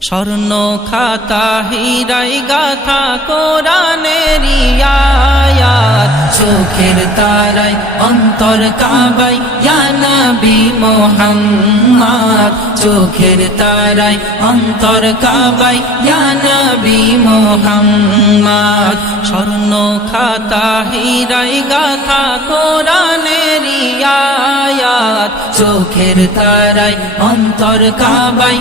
স্বর্ণ খাতা হীরাই গাথা কোরআনের চোখের তারাই অন্তর কাবাই ইয়া নবী মোহাম্মদ। চোখের তারাই অন্তর কাবাই ইয়া নবী মোহাম্মদ। স্বর্ণ খাতা হীরাই গাথা কোরআনের আয়াত চোখের তারাই অন্তর কাবাই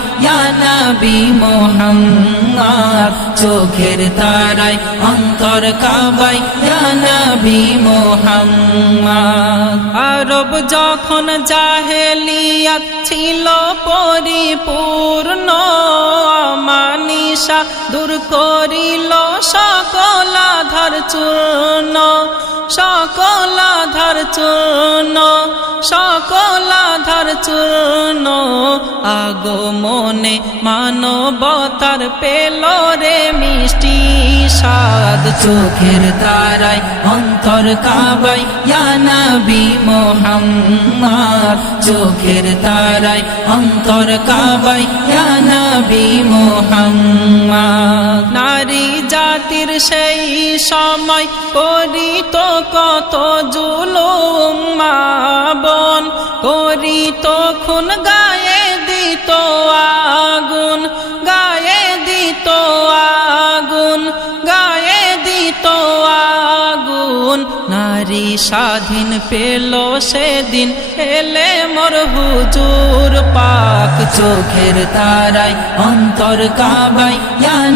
নবী মোহাম্মদ। চোখের তারাই অন্তর কাবাই নবী মোহাম্মদ। আরব যখন জাহেলিয়াত ছিল পরিপূর্ণ মানিসা দূর করিল সকল আধার চূর্ণ সকল আধার চূর্ণ। সকল আধার চূর্ণ। আগমনে মানবতার পেল রে মিষ্টি স্বাদ। চোখের তারাই অন্তর কাবাই নবী মোহাম্মদ। চোখের তারাই অন্তর কাবাই নবী মোহাম্মদ। নারী জাতির সেই সময় করিত কত জুলুম নারী স্বাধীন পেল সেদিন। এলে মোর হুজুর পাক চোখের তারাই অন্তর কাবাই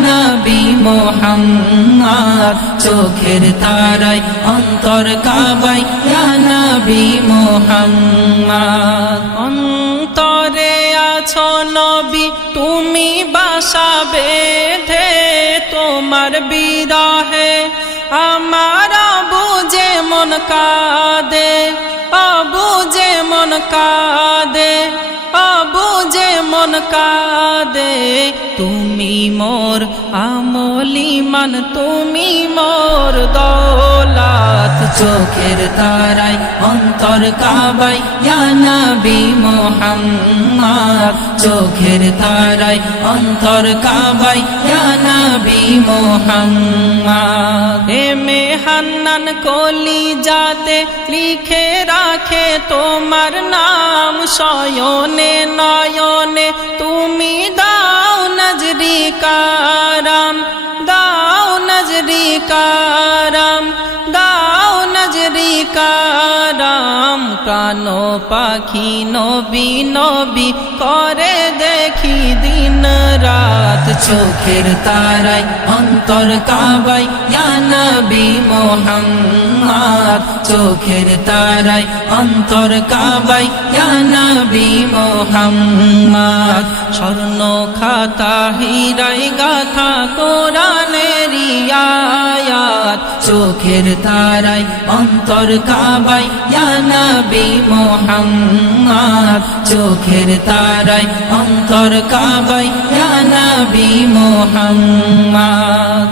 নবী মোহাম্মদ চোখের তারাই অন্তর কাবাই নবী মোহাম্মদ অন্তরে আছো নবী, তুমি বাসা বেঁধে তোমার বিরহে আমার বুঝে মন কাদে আবু মন কাদে আবু মন কাদে তুমি মোর আমলিমান তুমি মোর দৌলাত চোখের তারাই অন্তর কাবাই নবী মোহাম্মদ। চোখের তারাই অন্তর কাবাই নবী মোহাম্মদ। এমে হান্নান কলি যাতে লিখে রাখে তোমার নাম, শয়নে নয়নে তুমি দাও কারাম প্রাণ পাখি নবী নবী করে দেখি দিন রাত। চোখের তারাই অন্তর কাবাই ইয়া নবী মোহাম্মদ। চোখের তারাই অন্তর কাবাই ইয়া নবী মোহাম্মদ। স্বর্ণ খাতা হীরাই গাথা আয়াত চোখের তারাই অন্তর কাবাই নবী মোহাম্মদ। চোখের তারাই অন্তর কাবাই নবী মোহাম্মদ।